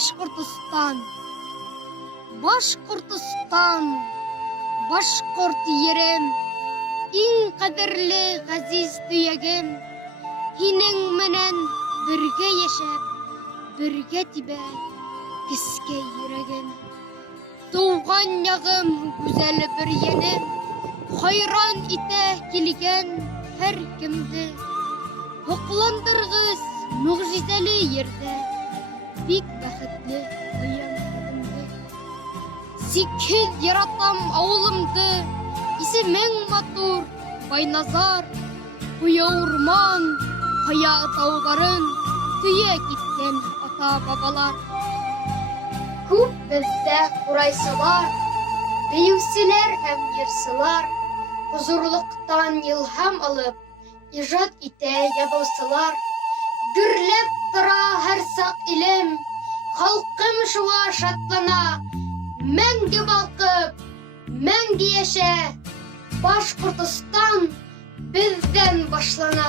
Башкортостан, Башкортостан, Башкорт ерем, иң кадерле газиз төягем, һинең менән бергә яшәп, бергә тибә кескә йөрәгем. Туган ягым, гүзәл бер янем, хайран итә килгән һәр кемде. Һокландыргыз мөгъҗизәле ердә, бик бәхетле куян көнде. Сикһез яратам авылымды, исемең матур, Байназар, куя урман, кая тауларын төя киткән ата-бабалар. Күп бездә курайсылар, бейүселәр һәм йырсылар, хузурлыктан илһам алып, иҗат итә ябаусылар. Гөрләп тора һәр сак илем, халкым шуңа шатлана, мәңге балкып, мәңге яшә, Башкортостан бездән башлана.